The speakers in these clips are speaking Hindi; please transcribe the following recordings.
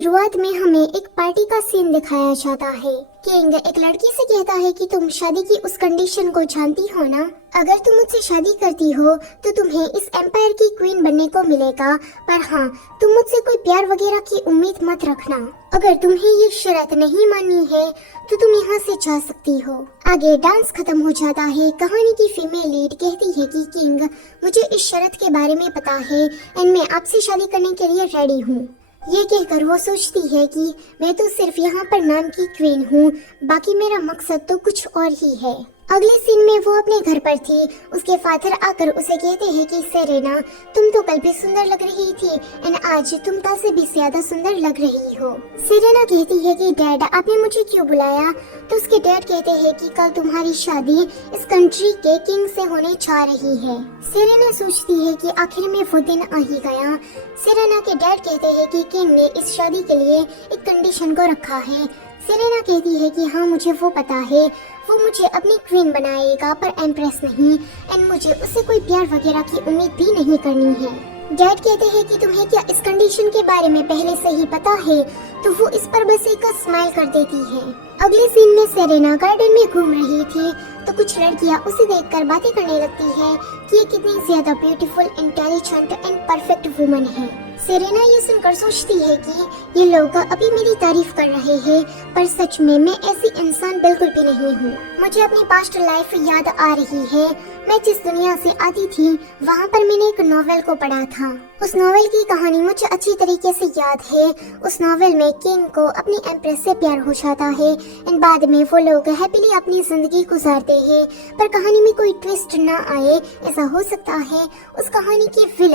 शुरुआत में हमें एक पार्टी का सीन दिखाया जाता है। किंग एक लड़की से कहता है कि तुम शादी की उस कंडीशन को जानती हो ना, अगर तुम मुझसे शादी करती हो तो तुम्हें इस एम्पायर की क्वीन बनने को मिलेगा, पर हाँ, तुम मुझसे कोई प्यार वगैरह की उम्मीद मत रखना। अगर तुम्हें ये शर्त नहीं माननी है तो तुम यहाँ से जा सकती हो। आगे डांस खत्म हो जाता है। कहानी की फीमेल लीड कहती है कि किंग, मुझे इस शर्त के बारे में पता है एंड मैं आपसे शादी करने के लिए रेडी हूँ। ये कहकर वो सोचती है कि मैं तो सिर्फ यहाँ पर नाम की क्वीन हूँ, बाकी मेरा मकसद तो कुछ और ही है। अगले सीन में वो अपने घर पर थी। उसके फादर आकर उसे कहते हैं कि सेरेना, तुम तो कल भी सुंदर लग रही थी एंड आज तुम कल से भी ज्यादा सुंदर लग रही हो। सेरेना कहती है कि डैड, आपने मुझे क्यों बुलाया? तो उसके डैड कहते हैं कि कल तुम्हारी शादी इस कंट्री के किंग से होने जा रही है। सेरेना सोचती है कि आखिर में वो दिन आ ही गया। सेरेना के डैड कहते हैं कि किंग ने इस शादी के लिए एक कंडीशन को रखा है। सेरेना कहती है कि हाँ, मुझे वो पता है, वो मुझे अपनी क्वीन बनाएगा पर एम्प्रेस नहीं, एंड मुझे उससे कोई प्यार वगैरह की उम्मीद भी नहीं करनी है। डैड कहते हैं कि तुम्हें क्या इस कंडीशन के बारे में पहले से ही पता है? तो वो इस पर बस एक स्माइल कर देती है। अगले सीन में सेरेना गार्डन में घूम रही थी तो कुछ लड़कियां उसे देखकर बातें करने लगती है कि ये कितनी ज्यादा beautiful, intelligent and perfect woman है। सेरेना ये सुनकर सोचती है कि ये लोग अभी मेरी तारीफ कर रहे हैं, पर सच में मैं ऐसी इंसान बिल्कुल भी नहीं हूँ। मुझे अपनी पास्ट लाइफ याद आ रही है। मैं जिस दुनिया से आती थी वहाँ पर मैंने एक नॉवेल को पढ़ा था। उस नॉवेल की कहानी मुझे अच्छी तरीके से याद है। उस नॉवेल में किंग को अपनी एम्प्रेस से प्यार हो जाता है एंड बाद में वो लोग हैप्पीली अपनी जिंदगी गुजारते हैं, पर कहानी में कोई ट्विस्ट ना आए ऐसा हो सकता है। उस कहानी की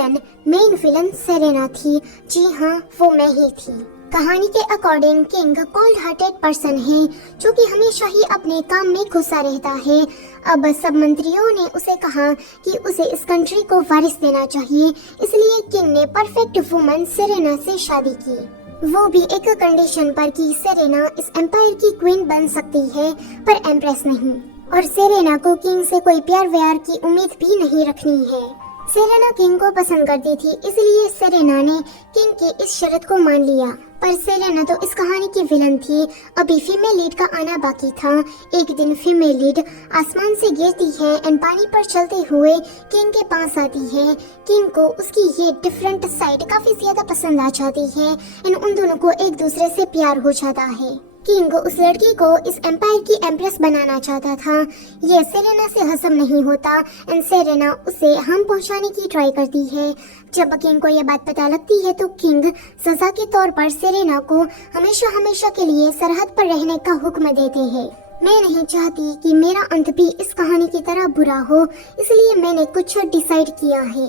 मेन विलन सेरेना थी। जी हाँ, वो मैं ही थी। कहानी के according king cold hearted person है जो कि हमेशा ही अपने काम में घुसा रहता है। अब सब मंत्रियों ने उसे कहा कि उसे इस कंट्री को वारिस देना चाहिए, इसलिए किंग ने परफेक्ट वुमन सेरेना से शादी की, वो भी एक कंडीशन पर कि सेरेना इस एम्पायर की क्वीन बन सकती है पर एम्प्रेस नहीं, और सेरेना को किंग से कोई प्यार व्यार की उम्मीद भी नहीं रखनी है। सेरेना किंग को पसंद करती थी, इसलिए सेरेना ने किंग की इस शर्त को मान लिया, पर सेरेना तो इस कहानी की विलन थी। अभी फीमेल लीड का आना बाकी था। एक दिन फीमेल लीड आसमान से गिरती है एंड पानी पर चलते हुए किंग के पास आती है। किंग को उसकी ये डिफरेंट साइड काफी ज्यादा पसंद आ जाती है एंड उन दोनों को एक दूसरे से प्यार हो जाता है। किंग उस लड़की को इस एम्पायर की एम्प्रेस बनाना चाहता था। ये सेरेना से हजम नहीं होता एंड सेरेना उसे हम पहुंचाने की ट्राई करती है। जब किंग को यह बात पता लगती है तो किंग सजा के तौर पर सेरेना को हमेशा हमेशा के लिए सरहद पर रहने का हुक्म देते हैं। मैं नहीं चाहती कि मेरा अंत भी इस कहानी की तरह बुरा हो, इसलिए मैंने कुछ डिसाइड किया है।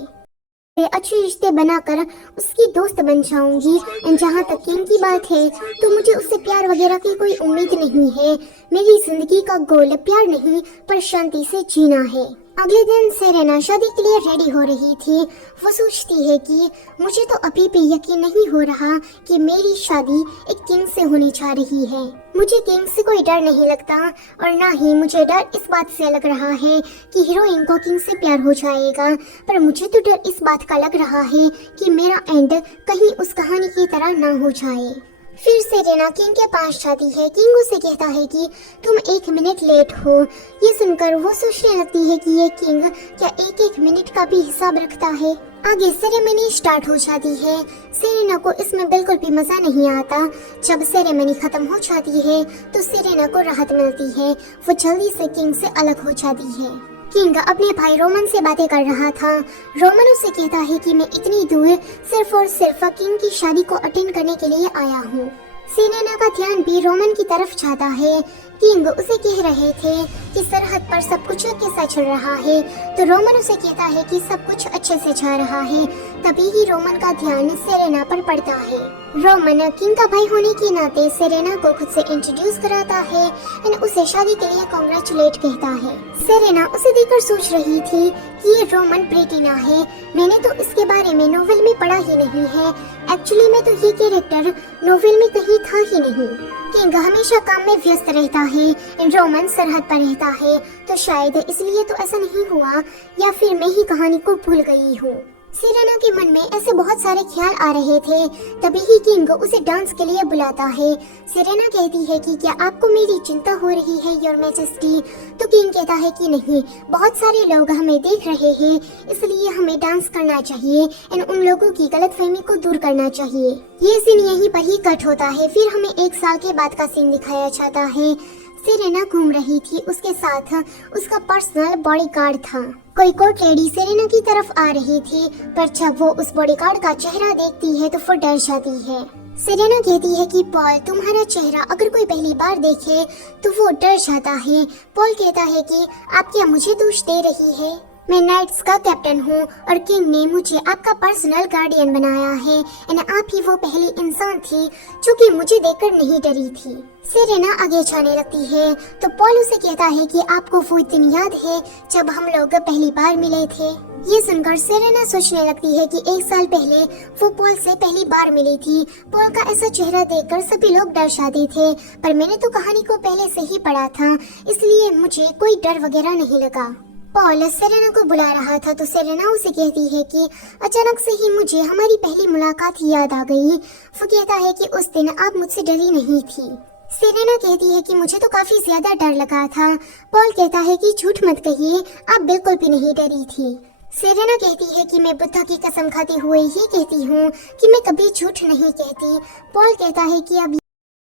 अच्छे रिश्ते बनाकर उसकी दोस्त बन जाऊंगी। एंड जहाँ तक किंग की बात है तो मुझे उससे प्यार वगैरह की कोई उम्मीद नहीं है। मेरी जिंदगी का गोल प्यार नहीं पर शांति से जीना है। अगले दिन सेरेना शादी के लिए रेडी हो रही थी। वो सोचती है कि मुझे तो अभी भी यकीन नहीं हो रहा कि मेरी शादी एक किंग से होने जा रही है। मुझे किंग से कोई डर नहीं लगता और ना ही मुझे डर इस बात से लग रहा है कि हीरोइन को किंग से प्यार हो जाएगा, पर मुझे तो डर इस बात का लग रहा है कि मेरा एंड कहीं उस कहानी की तरह ना हो जाए। फिर सेरेना किंग के पास जाती है। किंग उसे कहता है कि तुम 1 मिनट लेट हो। ये सुनकर वो सोचने लगती है कि ये किंग क्या एक मिनट का भी हिसाब रखता है। आगे सेरेमनी स्टार्ट हो जाती है। सेरेना को इसमें बिल्कुल भी मजा नहीं आता। जब सेरेमनी खत्म हो जाती है तो सेरेना को राहत मिलती है। वो जल्दी से किंग से अलग हो जाती है। किंग अपने भाई रोमन से बातें कर रहा था। रोमन उसे कहता है कि मैं इतनी दूर सिर्फ और सिर्फ किंग की शादी को अटेंड करने के लिए आया हूँ। सेरेना का ध्यान भी रोमन की तरफ जाता है। किंग उसे कह रहे थे कि सरहद पर सब कुछ कैसा चल रहा है, तो रोमन उसे कहता है कि सब कुछ अच्छे से जा रहा है। तभी ही रोमन का ध्यान सेरेना पर पड़ता है। रोमन किंग का भाई होने के नाते सेरेना को खुद से इंट्रोड्यूस कराता है एंड उसे शादी के लिए कांग्रेचुलेट कहता है। सेरेना उसे देखकर सोच रही थी कि ये रोमन प्रेटिना है। मैंने तो इसके बारे में नोवेल में पढ़ा ही नहीं है। एक्चुअली में तो ये कैरेक्टर नोवेल में कहीं था ही नहीं। किंग हमेशा काम में व्यस्त रहता है, रोमन सरहद पर रहता है, तो शायद इसलिए तो ऐसा नहीं हुआ, या फिर मैं ही कहानी को भूल गई हूँ। सेरेना के मन में ऐसे बहुत सारे ख्याल आ रहे थे। तभी ही किंग उसे डांस के लिए बुलाता है। सेरेना कहती है कि क्या आपको मेरी चिंता हो रही है योर मैजेस्टी? तो किंग कहता है कि नहीं, बहुत सारे लोग हमें देख रहे हैं, इसलिए हमें डांस करना चाहिए एंड उन लोगों की गलतफहमी को दूर करना चाहिए। ये सीन यहीं पर ही कट होता है। फिर हमें 1 साल के बाद का सीन दिखाया जाता है। सेरेना घूम रही थी, उसके साथ उसका पर्सनल बॉडीगार्ड था। कोई कोर्ट लेडी सेरेना की तरफ आ रही थी, पर जब वो उस बॉडीगार्ड का चेहरा देखती है तो वो डर जाती है। सेरेना कहती है कि पॉल, तुम्हारा चेहरा अगर कोई पहली बार देखे तो वो डर जाता है। पॉल कहता है कि आप क्या मुझे दोष दे रही है? मैं नाइट्स का कैप्टन हूँ और किंग ने मुझे आपका पर्सनल गार्डियन बनाया है एंड आप ही वो पहली इंसान थी जो कि मुझे देखकर नहीं डरी थी। सेरेना आगे जाने लगती है तो पॉल उसे कहता है कि आपको वो दिन याद है जब हम लोग पहली बार मिले थे? ये सुनकर सेरेना सोचने लगती है कि 1 साल पहले वो पॉल से पहली बार मिली थी। पॉल का ऐसा चेहरा देखकर सभी लोग डर जाते थे, पर मैंने तो कहानी को पहले से ही पढ़ा था, इसलिए मुझे कोई डर वगैरह नहीं लगा। पॉल सेरेना को बुला रहा था तो सेरेना उसे कहती है कि अचानक से ही मुझे हमारी पहली मुलाकात याद आ गई। वो कहता है कि उस दिन आप मुझसे डरी नहीं थी। सेरेना कहती है कि मुझे तो काफी ज्यादा डर लगा था। पॉल कहता है कि झूठ मत कहिए, आप बिल्कुल भी नहीं डरी थी। सेरेना कहती है कि मैं बुद्धा की कसम खाते हुए ये कहती हूँ कि मैं कभी झूठ नहीं कहती। पॉल कहता है कि अब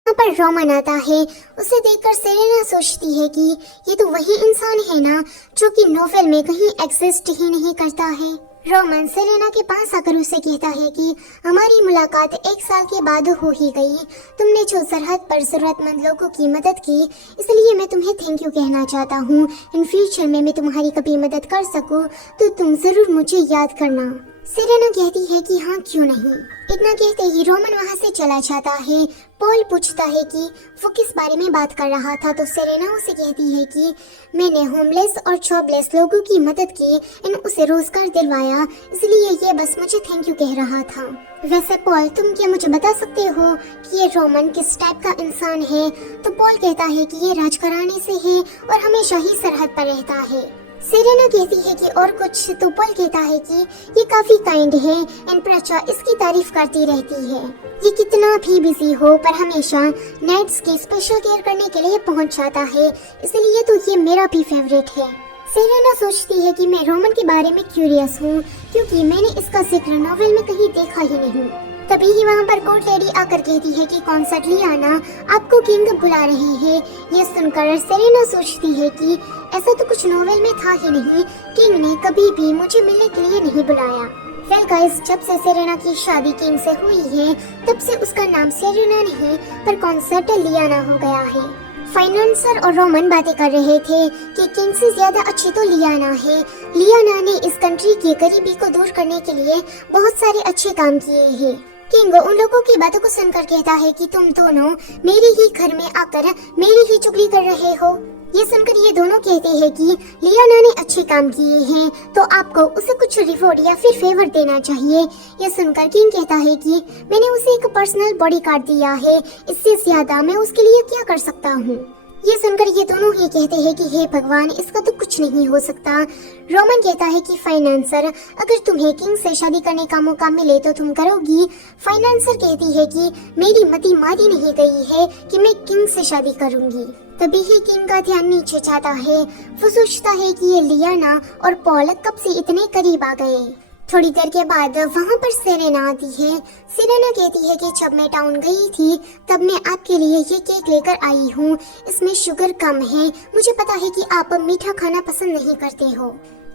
यहाँ पर रोमन आता है। उसे देखकर सेरेना सोचती है कि ये तो वही इंसान है ना जो कि नोवेल में कहीं एग्जिस्ट ही नहीं करता है। रोमन सेरेना के पास आकर उसे कहता है कि हमारी मुलाकात 1 साल के बाद हो ही गई। तुमने जो सरहद पर जरूरतमंद लोगों की मदद की, इसलिए मैं तुम्हें थैंक यू कहना चाहता हूँ। इन फ्यूचर में मैं तुम्हारी कभी मदद कर सकूँ तो तुम जरूर मुझे याद करना। सेरेना कहती है कि हाँ, क्यों नहीं। इतना कहते ही रोमन वहाँ से चला जाता है। पॉल पूछता है कि वो किस बारे में बात कर रहा था तो सेरेना उसे कहती है कि मैंने होमलेस और जॉबलेस लोगों की मदद की एंड उसे रोजगार दिलवाया, इसलिए ये बस मुझे थैंक यू कह रहा था। वैसे पॉल, तुम क्या मुझे बता सकते हो कि ये रोमन किस टाइप का इंसान है? तो पॉल कहता है कि ये राजघराने से है और हमेशा ही सरहद पर रहता है। सेरेना कहती है कि और कुछ तो पॉल कहता है कि ये काफी काइंड है एंड प्रजा इसकी तारीफ करती रहती है। ये कितना भी बिजी हो पर हमेशा नाइट्स की स्पेशल केयर करने के लिए पहुंच जाता है, इसलिए तो ये मेरा भी फेवरेट है। सेरेना सोचती है कि मैं रोमन के बारे में क्यूरियस हूँ क्योंकि मैंने इसका जिक्र नॉवेल में कहीं देखा ही नहीं। तभी ही वहाँ पर कोर्ट लेडी आकर कहती है कि कॉन्सर्ट लियाना, आपको किंग बुला रही है। ये सुनकर सेरेना सोचती है कि ऐसा तो कुछ नॉवेल में था ही नहीं, किंग ने कभी भी मुझे मिलने के लिए नहीं बुलाया। वेल गाइस, जब से सेरेना की शादी किंग से हुई है तब से उसका नाम सेरेना नहीं पर कॉन्सर्ट लियाना हो गया है। फाइनेंसर और रोमन बातें कर रहे थे कि किंग से ज्यादा अच्छी तो लियाना है। लियाना ने इस कंट्री की गरीबी को दूर करने के लिए बहुत सारे अच्छे काम किए हैं। किंग उन लोगों की बातों को सुनकर कहता है कि तुम दोनों मेरे ही घर में आकर मेरी ही चुगली कर रहे हो। ये सुनकर ये दोनों कहते हैं कि लियाना ने अच्छे काम किए हैं तो आपको उसे कुछ रिवॉर्ड या फिर फेवर देना चाहिए। ये सुनकर किंग कहता है कि मैंने उसे एक पर्सनल बॉडीगार्ड दिया है, इससे ज्यादा मैं उसके लिए क्या कर सकता हूँ। ये सुनकर ये दोनों ही कहते हैं कि हे भगवान, इसका तो कुछ नहीं हो सकता। रोमन कहता है कि फाइनेंसर, अगर तुम्हें किंग से शादी करने का मौका मिले तो तुम करोगी? फाइनेंसर कहती है कि मेरी मति मारी नहीं गई है कि मैं किंग से शादी करूंगी। तभी ही किंग का ध्यान नीचे जाता है। वो सोचता है कि ये लियाना और पॉल कब से इतने करीब आ गए। थोड़ी देर के बाद वहाँ पर सेरेना आती है। सेरेना कहती है कि जब मैं टाउन गई थी तब मैं आपके लिए ये केक लेकर आई हूँ, इसमें शुगर कम है। मुझे पता है कि आप मीठा खाना पसंद नहीं करते हो।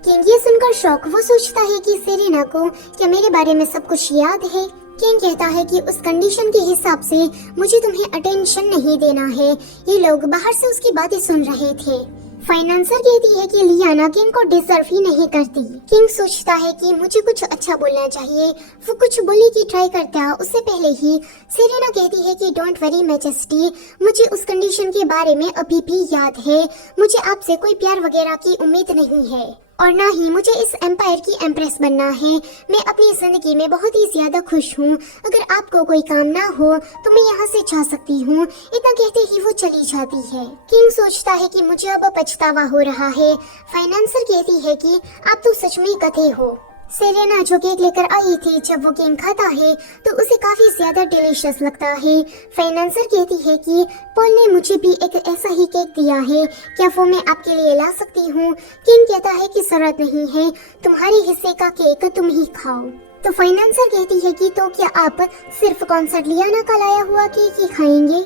किंग ये सुनकर शॉक, वो सोचता है कि सेरेना को क्या मेरे बारे में सब कुछ याद है। किंग कहता है कि उस कंडीशन के हिसाब से मुझे तुम्हें अटेंशन नहीं देना है। ये लोग बाहर से उसकी बातें सुन रहे थे। फाइनेंसर कहती है कि लियाना किंग को डिजर्व ही नहीं करती। किंग सोचता है कि मुझे कुछ अच्छा बोलना चाहिए। वो कुछ बोलने की ट्राई करता, उससे पहले ही सेरेना कहती है कि डोंट वरी मैजेस्टी, मुझे उस कंडीशन के बारे में अभी भी याद है। मुझे आपसे कोई प्यार वगैरह की उम्मीद नहीं है और ना ही मुझे इस एम्पायर की एम्प्रेस बनना है। मैं अपनी जिंदगी में बहुत ही ज्यादा खुश हूँ। अगर आपको कोई काम ना हो तो मैं यहाँ से जा सकती हूँ। इतना कहते ही वो चली जाती है। किंग सोचता है कि मुझे अब पछतावा हो रहा है। फाइनेंसर कहती है कि आप तो सच में गधे हो। सेलेना जो केक लेकर आई थी, जब वो केक खाता है तो उसे काफी ज्यादा डिलीशियस लगता है। फाइनेंसर कहती है कि पॉल ने मुझे भी एक ऐसा ही केक दिया है, क्या वो मैं आपके लिए ला सकती हूँ? किंग कहता है कि जरूरत नहीं है, तुम्हारे हिस्से का केक तुम ही खाओ। तो फाइनेंसर कहती है कि तो क्या आप सिर्फ कॉन्सर्ट लियाना का लाया हुआ केक ही खाएंगे?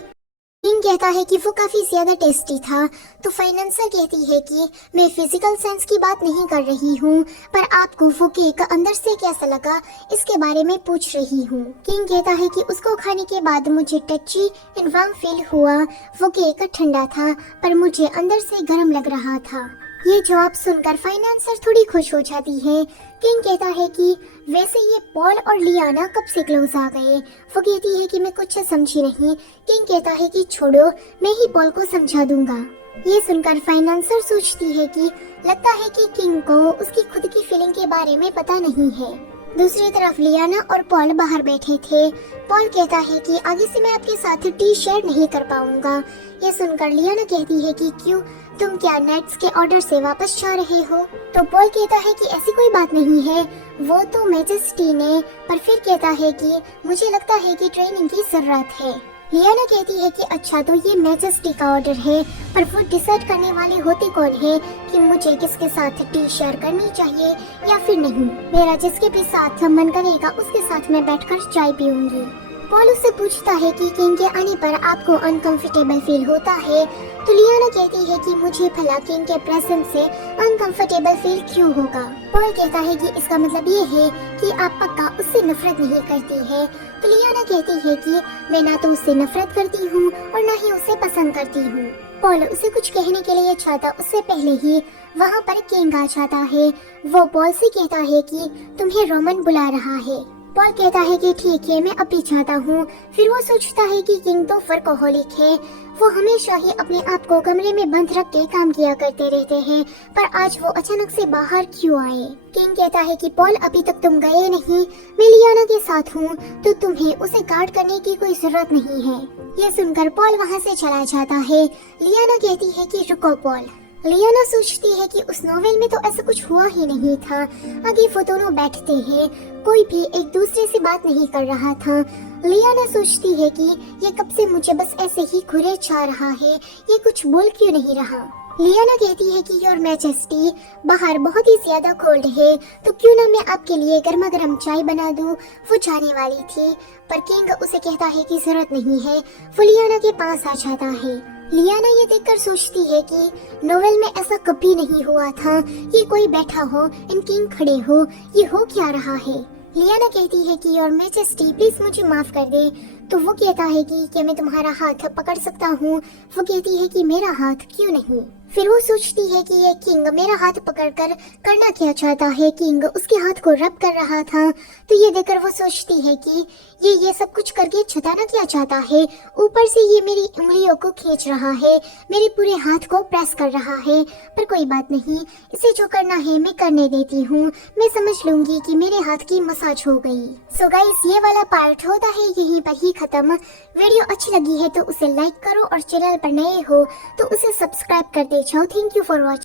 किंग कहता है कि वो काफी ज्यादा टेस्टी था। तो फाइनेंसर कहती है कि मैं फिजिकल सेंस की बात नहीं कर रही हूँ, पर आपको वो केक अंदर से कैसा लगा इसके बारे में पूछ रही हूँ। किंग कहता है कि उसको खाने के बाद मुझे टची एंड वार्म फील हुआ। वो केक ठंडा था पर मुझे अंदर से गर्म लग रहा था। ये जवाब सुनकर फाइनेंसर थोड़ी खुश हो जाती है। किंग कहता है कि वैसे ये पॉल और लियाना कब से क्लोज आ गए? वो कहती है कि मैं कुछ समझी नहीं। किंग कहता है कि छोड़ो, मैं ही पॉल को समझा दूंगा। ये सुनकर फाइनेंसर सोचती है कि लगता है कि किंग को उसकी खुद की फीलिंग के बारे में पता नहीं है। दूसरी तरफ लियाना और पॉल बाहर बैठे थे। पॉल कहता है कि आगे से मैं आपके साथ टी शेयर नहीं कर पाऊंगा। ये सुनकर लियाना कहती है कि क्यों, तुम क्या नेट्स के ऑर्डर से वापस जा रहे हो? तो पॉल कहता है कि ऐसी कोई बात नहीं है, वो तो मैजेस्टी ने, पर फिर कहता है कि मुझे लगता है कि ट्रेनिंग की जरूरत है। लियाना कहती है कि अच्छा, तो ये मैजेस्टी का ऑर्डर है, पर वो डिसाइड करने वाले होते कौन है कि मुझे किसके साथ टी शेयर करनी चाहिए या फिर नहीं। मेरा जिसके भी साथ मन करेगा उसके साथ मैं बैठकर चाय पीऊंगी। पॉल उससे पूछता है कि किंग के आने पर आपको अनकंफर्टेबल फील होता है? तो लियाना कहती है कि मुझे भला किंग के प्रेजेंस से अनकंफर्टेबल फील क्यों होगा? पॉल कहता है कि इसका मतलब ये है कि आप पक्का उससे नफरत नहीं करती है। तो लियाना कहती है कि मैं ना तो उससे नफरत करती हूँ और ना ही उसे पसंद करती हूँ। पॉल उसे कुछ कहने के लिए चाहता उससे पहले ही वहाँ पर किंग आ जाता है। वो पॉल से कहता है कि तुम्हें रोमन बुला रहा है। पॉल कहता है कि ठीक है, मैं अभी जाता हूँ। फिर वो सोचता है कि किंग तो वर्कोहॉलिक है, वो हमेशा ही अपने आप को कमरे में बंद रख के काम किया करते रहते हैं, पर आज वो अचानक से बाहर क्यों आए? किंग कहता है कि पॉल अभी तक तुम गए नहीं, मैं लियाना के साथ हूँ, तो तुम्हें उसे गार्ड करने की कोई जरूरत नहीं है। ये सुनकर पॉल वहाँ से चला जाता है। लियाना कहती है कि रुको पॉल। लियाना सोचती है कि उस नॉवेल में तो ऐसा कुछ हुआ ही नहीं था। आगे वो दोनों बैठते हैं, कोई भी एक दूसरे से बात नहीं कर रहा था। लियाना सोचती है कि ये कब से मुझे बस ऐसे ही घुरे जा रहा है, ये कुछ बोल क्यों नहीं रहा? लियाना कहती है कि योर मैजेस्टी, बाहर बहुत ही ज्यादा कोल्ड है, तो क्यों ना मैं आपके लिए गर्मा गर्म चाय बना दूं? वो जाने वाली थी, पर किंग उसे कहता है कि जरूरत नहीं है। वो लियाना के पास आ जाता है। लियाना ये देखकर सोचती है कि नोवेल में ऐसा कभी नहीं हुआ था कि कोई बैठा हो एंड किंग खड़े हो, ये हो क्या रहा है? लियाना कहती है कि योर मैजेस्टी प्लीज मुझे माफ कर दे। तो वो कहता है कि क्या मैं तुम्हारा हाथ पकड़ सकता हूँ? वो कहती है कि मेरा हाथ क्यों नहीं? फिर वो सोचती है कि ये किंग मेरा हाथ पकड़कर करना क्या चाहता है। किंग उसके हाथ को रब कर रहा था, तो ये देखकर वो सोचती है कि ये सब कुछ करके छुटाना क्या चाहता है। ऊपर से ये मेरी उंगलियों को खींच रहा है, मेरे पूरे हाथ को प्रेस कर रहा है। पर कोई बात नहीं, इसे जो करना है मैं करने देती हूँ। मैं समझ लूंगी कि मेरे हाथ की मसाज हो गई। सो गाइस, ये वाला पार्ट होता है यहीं पर ही खत्म। वीडियो अच्छी लगी है तो उसे लाइक करो और चैनल पर नए हो तो उसे सब्सक्राइब कर दे जाओ। Thank you for watching.